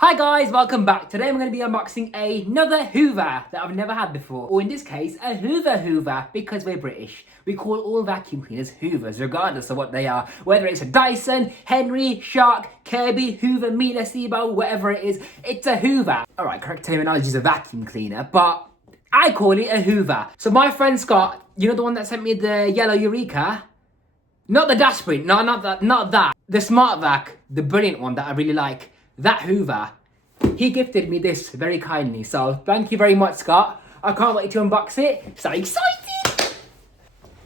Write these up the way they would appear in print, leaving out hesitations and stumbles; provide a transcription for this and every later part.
Hi guys, welcome back. Today I'm going to be unboxing another Hoover that I've never had before. Or in this case, a Hoover because we're British. We call all vacuum cleaners Hoovers regardless of what they are. Whether it's a Dyson, Henry, Shark, Kirby, Hoover, Miele, Sebo, whatever it is, it's a Hoover. Alright, correct terminology is a vacuum cleaner, but I call it a Hoover. So my friend Scott, you know the one that sent me the yellow Eureka? Not the Dash Sprint, no, not that. The Smart Vac, the brilliant one that I really like. That Hoover, he gifted me this very kindly, so thank you very much, Scott. I can't wait to unbox it. So excited!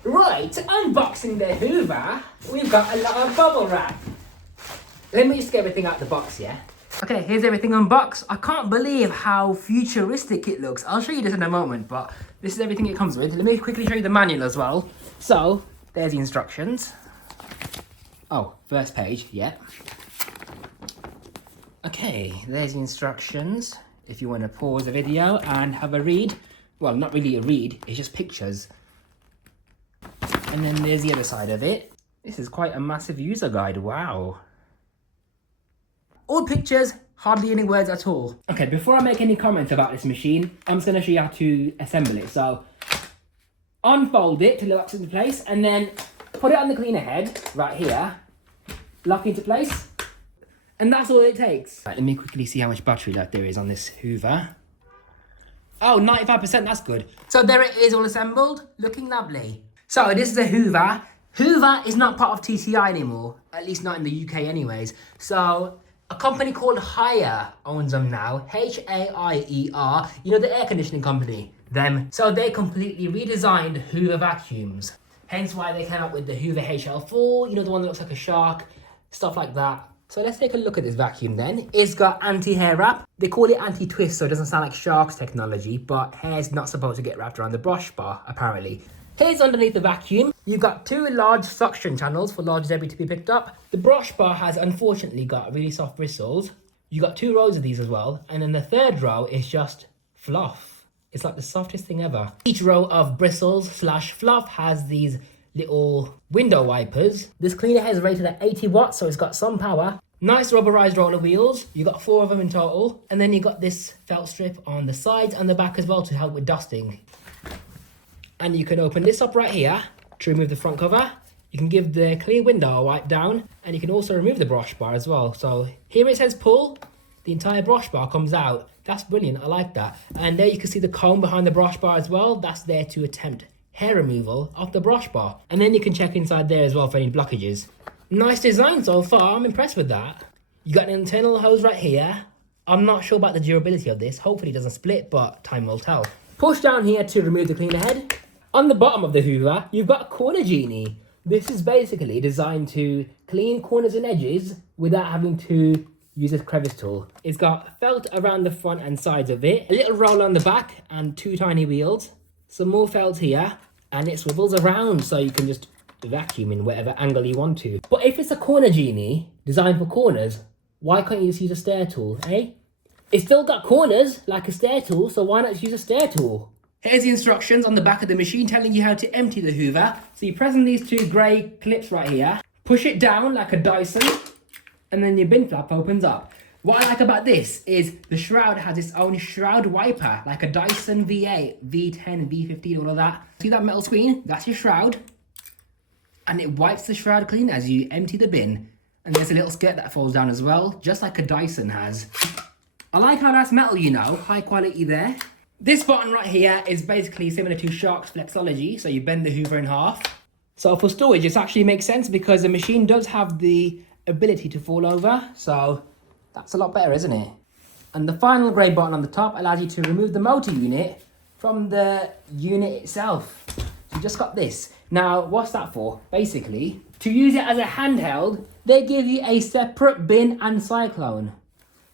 Right, unboxing the Hoover, we've got a lot of bubble wrap. Let me just get everything out of the box, yeah? Okay, here's everything unboxed. I can't believe how futuristic it looks. I'll show you this in a moment, but this is everything it comes with. Let me quickly show you the manual as well. So, there's the instructions. Oh, first page, yeah. Okay, there's the instructions. If you want to pause the video and have a read. Well, not really a read, it's just pictures. And then there's the other side of it. This is quite a massive user guide, wow. All pictures, hardly any words at all. Okay, before I make any comments about this machine, I'm just going to show you how to assemble it. So, unfold it to lock it into place, and then put it on the cleaner head, right here. Lock into place. And that's all it takes. Right, let me quickly see how much battery life there is on this Hoover. Oh, 95%, that's good. So there it is all assembled, looking lovely. So this is a Hoover. Hoover is not part of TCI anymore, at least not in the UK anyways. So a company called Haier owns them now, H-A-I-E-R, you know, the air conditioning company, them. So they completely redesigned Hoover vacuums. Hence why they came up with the Hoover HL4, you know, the one that looks like a shark, stuff like that. So let's take a look at this vacuum then. It's got anti-hair wrap. They call it anti-twist, so it doesn't sound like Shark's technology, but hair's not supposed to get wrapped around the brush bar, apparently. Here's underneath the vacuum. You've got two large suction channels for large debris to be picked up. The brush bar has unfortunately got really soft bristles. You've got two rows of these as well. And then the third row is just fluff. It's like the softest thing ever. Each row of bristles slash fluff has these little window wipers. This cleaner is rated at 80 watts, so it's got some power. Nice rubberized roller wheels. You got 4 of them in total. And then you got this felt strip on the sides and the back as well to help with dusting. And you can open this up right here to remove the front cover. You can give the clear window a wipe down, and you can also remove the brush bar as well. So here it says pull, the entire brush bar comes out. That's brilliant, I like that. And there you can see the comb behind the brush bar as well. That's there to attempt hair removal off the brush bar. And then you can check inside there as well for any blockages. Nice design so far, I'm impressed with that. You got an internal hose right here. I'm not sure about the durability of this. Hopefully it doesn't split, but time will tell. Push down here to remove the cleaner head. On the bottom of the Hoover, you've got a corner genie. This is basically designed to clean corners and edges without having to use a crevice tool. It's got felt around the front and sides of it, a little roller on the back and 2 tiny wheels. Some more felt here, and it swivels around so you can just vacuum in whatever angle you want to. But if it's a corner genie designed for corners, why can't you just use a stair tool, eh? It's still got corners like a stair tool, so why not just use a stair tool? Here's the instructions on the back of the machine telling you how to empty the Hoover. So you press on these 2 grey clips right here, push it down like a Dyson, and then your bin flap opens up. What I like about this is the shroud has its own shroud wiper, like a Dyson V8, V10, V15, all of that. See that metal screen? That's your shroud. And it wipes the shroud clean as you empty the bin. And there's a little skirt that falls down as well, just like a Dyson has. I like how that's metal, you know, high quality there. This button right here is basically similar to Shark's flexology, so you bend the Hoover in half. So for storage, this actually makes sense because the machine does have the ability to fall over, so that's a lot better, isn't it? And the final grey button on the top allows you to remove the motor unit from the unit itself. So you just got this. Now, what's that for? Basically, to use it as a handheld, they give you a separate bin and cyclone.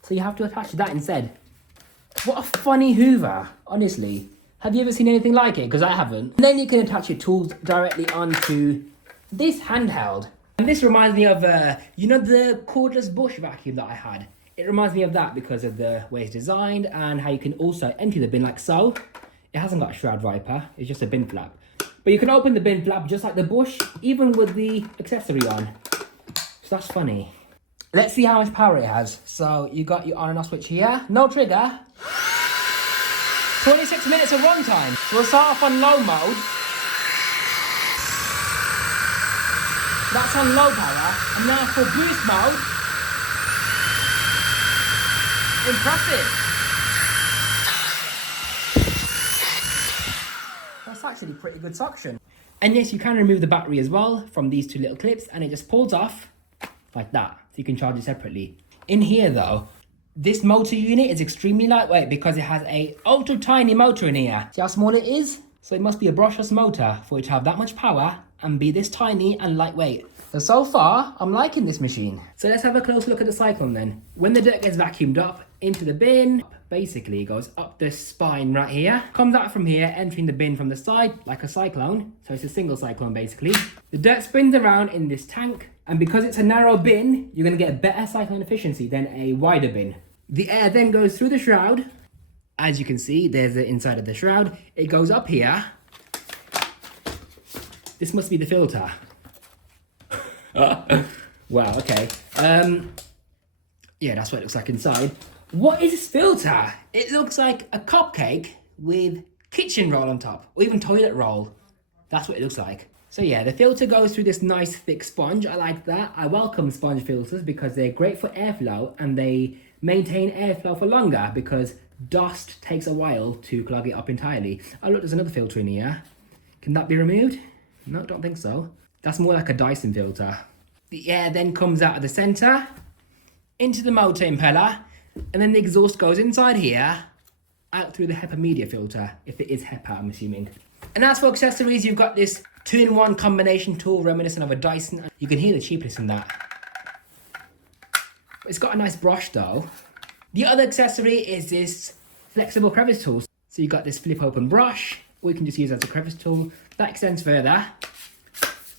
So you have to attach that instead. What a funny Hoover, honestly. Have you ever seen anything like it? Because I haven't. And then you can attach your tools directly onto this handheld. And this reminds me of, you know, the cordless bush vacuum that I had. It reminds me of that because of the way it's designed and how you can also empty the bin like so. It hasn't got a shroud wiper, it's just a bin flap. But you can open the bin flap just like the bush, even with the accessory on. So that's funny. Let's see how much power it has. So you got your on and off switch here. No trigger. 26 minutes of runtime. So we'll start off on low mode. That's on low power. And now for boost mode. Impressive. That's actually pretty good suction. And yes, you can remove the battery as well from these two little clips, and it just pulls off like that. So you can charge it separately. In here though, this motor unit is extremely lightweight because it has a ultra tiny motor in here. See how small it is? So it must be a brushless motor for it to have that much power and be this tiny and lightweight. So far, I'm liking this machine. So let's have a close look at the cyclone then. When the dirt gets vacuumed up into the bin, basically it goes up the spine right here, comes out from here, entering the bin from the side like a cyclone. So it's a single cyclone basically. The dirt spins around in this tank, and because it's a narrow bin, you're gonna get a better cyclone efficiency than a wider bin. The air then goes through the shroud. As you can see, there's the inside of the shroud. It goes up here. This must be the filter. Wow, okay. Yeah, that's what it looks like inside. What is this filter? It looks like a cupcake with kitchen roll on top, or even toilet roll. That's what it looks like. So yeah, the filter goes through this nice thick sponge. I like that. I welcome sponge filters because they're great for airflow, and they maintain airflow for longer because dust takes a while to clog it up entirely. Oh look, there's another filter in here. Can that be removed? No, don't think so. That's more like a Dyson filter. The air then comes out of the center into the motor impeller, and then the exhaust goes inside here, out through the HEPA media filter, if it is HEPA, I'm assuming. And as for accessories, you've got this 2-in-1 combination tool reminiscent of a Dyson. You can hear the cheapness in that. It's got a nice brush though. The other accessory is this flexible crevice tool. So you've got this flip open brush, or you can just use it as a crevice tool. That extends further.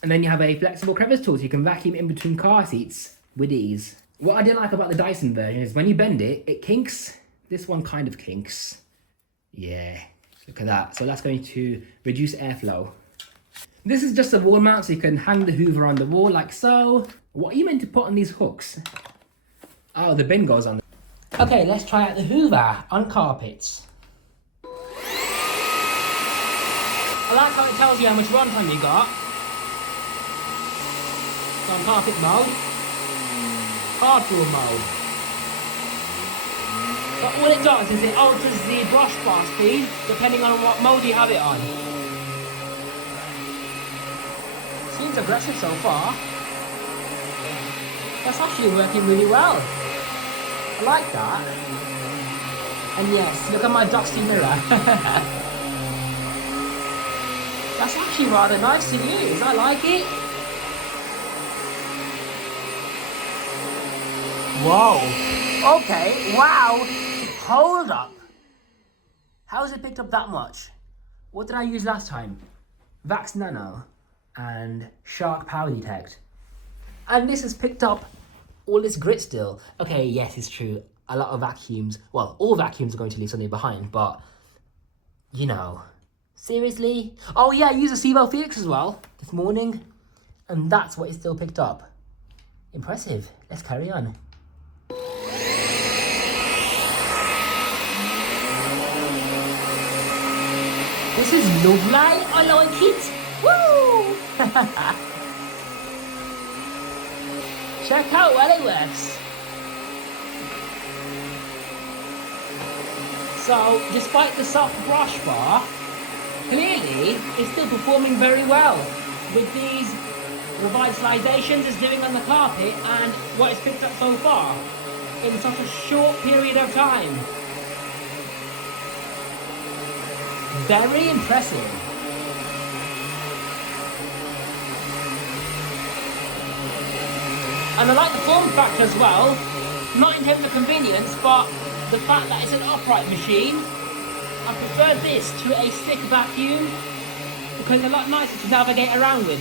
And then you have a flexible crevice tool so you can vacuum in between car seats with ease. What I didn't like about the Dyson version is when you bend it, it kinks. This one kind of kinks. Yeah, look at that. So that's going to reduce airflow. This is just a wall mount so you can hang the Hoover on the wall like so. What are you meant to put on these hooks? Oh, the bin goes on. Okay, let's try out the Hoover on carpets. I like how it tells you how much runtime you got. So on carpet mode, hard tool mode. But what it does is it alters the brush bar speed depending on what mode you have it on. Seems aggressive so far. That's actually working really well. I like that. And yes, look at my dusty mirror. That's actually rather nice to use. I like it. Whoa. Okay, wow. Hold up. How has it picked up that much? What did I use last time? Vax Nano and Shark Power Detect. And this has picked up all this grit still. Okay, yes, it's true. A lot of vacuums, well, all vacuums are going to leave something behind, but, you know, seriously? Oh yeah, I used a Sevo Felix as well this morning, and that's what it still picked up. Impressive. Let's carry on. This is lovely. I like it. Woo! Check out how it works. So, despite the soft brush bar, clearly it's still performing very well with these revitalizations it's doing on the carpet and what it's picked up so far in such a short period of time. Very impressive. And I like the form factor as well, not in terms of convenience, but the fact that it's an upright machine. I prefer this to a stick vacuum because it's a lot nicer to navigate around with.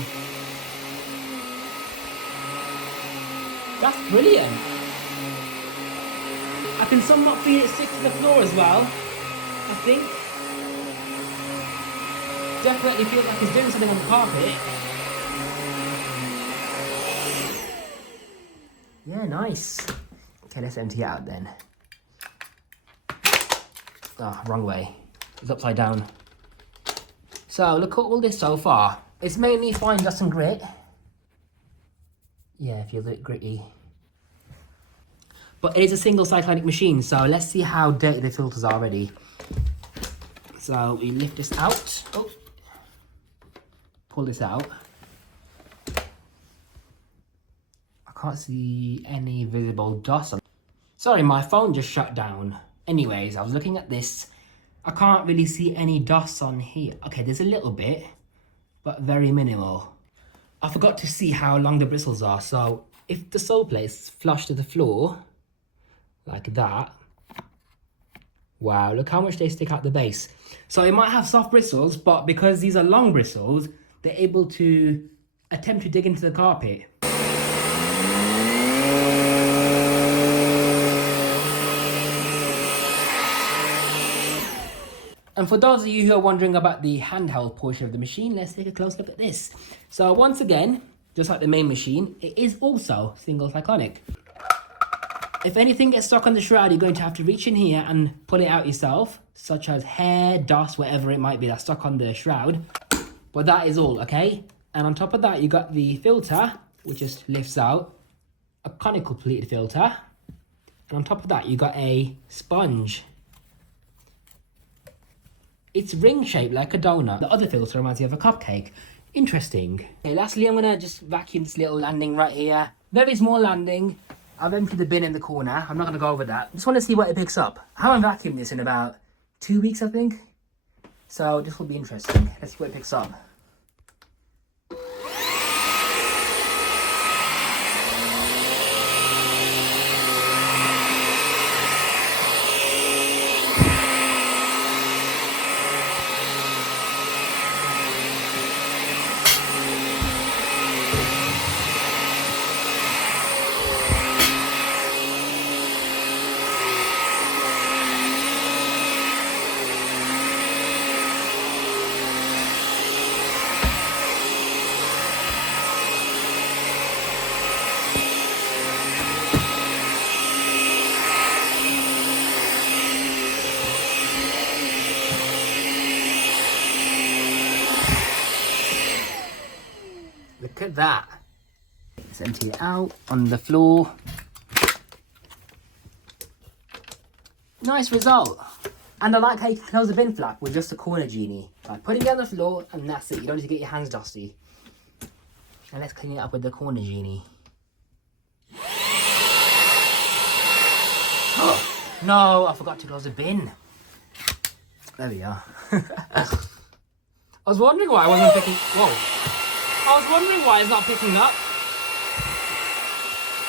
That's brilliant. I can somewhat feel it stick to the floor as well, I think. Definitely feels like it's doing something on the carpet. Yeah, nice. Okay, let's empty it out then. Oh, wrong way. It's upside down. So look at all this so far. It's mainly fine dust and grit. Yeah, it feels a bit gritty. But it is a single cyclonic machine, so let's see how dirty the filters are already. So we lift this out. Oh. Pull this out. I can't see any visible dust. Sorry, my phone just shut down. Anyways, I was looking at this. I can't really see any dust on here. Okay, there's a little bit, but very minimal. I forgot to see how long the bristles are. So if the sole plate is flush to the floor, like that. Wow, look how much they stick out the base. So it might have soft bristles, but because these are long bristles, they're able to attempt to dig into the carpet. And for those of you who are wondering about the handheld portion of the machine, let's take a close look at this. So once again, just like the main machine, it is also single cyclonic. If anything gets stuck on the shroud, you're going to have to reach in here and pull it out yourself, such as hair, dust, whatever it might be that's stuck on the shroud. But that is all, okay? And on top of that, you got the filter, which just lifts out, a conical pleated filter. And on top of that, you got a sponge. It's ring-shaped like a donut. The other filter reminds you of a cupcake. Interesting. Okay, lastly, I'm gonna just vacuum this little landing right here. Very small landing. I've emptied the bin in the corner. I'm not gonna go over that. Just wanna see what it picks up. I haven't vacuumed this in about 2 weeks, I think. So this will be interesting. Let's see what it picks up. Look at that. Let's empty it out on the floor. Nice result. And I like how you can close the bin flap with just a corner genie. Like putting it on the floor and that's it. You don't need to get your hands dusty. And let's clean it up with the corner genie. Oh, no, I forgot to close the bin. There we are. I was wondering why I wasn't picking... Whoa. I was wondering why it's not picking up.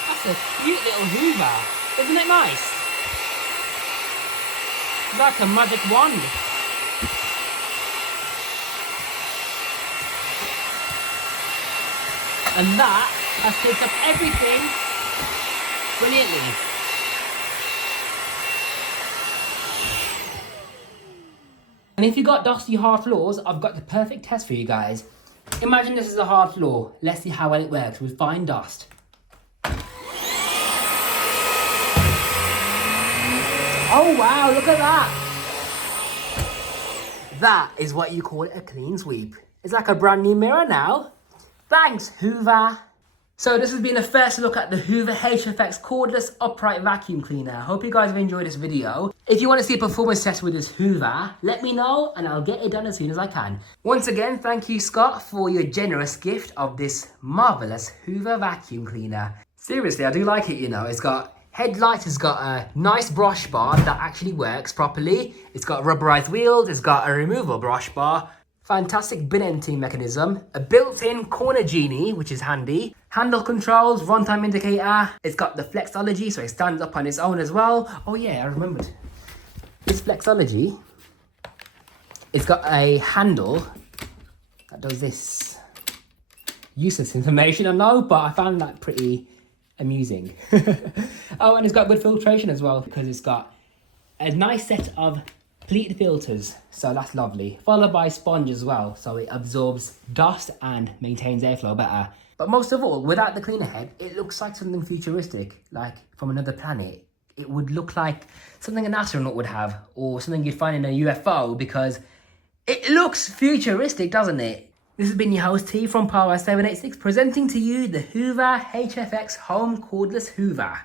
That's a cute little Hoover. Isn't it nice? It's like a magic wand. And that has picked up everything brilliantly. And if you got dusty hard floors, I've got the perfect test for you guys. Imagine this is a hard floor. Let's see how well it works with fine dust. Oh wow, look at that! That is what you call a clean sweep. It's like a brand new mirror now. Thanks, Hoover. So this has been the first look at the Hoover HFX cordless upright vacuum cleaner. I hope you guys have enjoyed this video. If you want to see a performance test with this Hoover, let me know and I'll get it done as soon as I can. Once again, thank you, Scott, for your generous gift of this marvellous Hoover vacuum cleaner. Seriously, I do like it, you know. It's got headlights, it's got a nice brush bar that actually works properly. It's got rubberized wheels, it's got a removable brush bar. Fantastic bin emptying mechanism, a built-in corner genie, which is handy, handle controls, runtime indicator, it's got the flexology, so it stands up on its own as well. Oh yeah, I remembered. This flexology, it's got a handle that does this. Useless information, I know, but I found that pretty amusing. Oh, and it's got good filtration as well, because it's got a nice set of pleated filters, so that's lovely, followed by sponge as well, so it absorbs dust and maintains airflow better. But most of all, without the cleaner head, it looks like something futuristic, like from another planet. It would look like something an astronaut would have, or something you'd find in a UFO, because it looks futuristic, doesn't it? This has been your host T from Power 786, presenting to you the Hoover HFX Home Cordless Hoover.